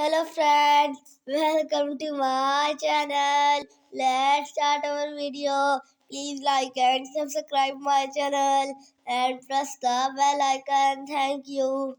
Hello friends, welcome to my channel. Let's start our video. Please like and subscribe my channel and press the bell icon. Thank you.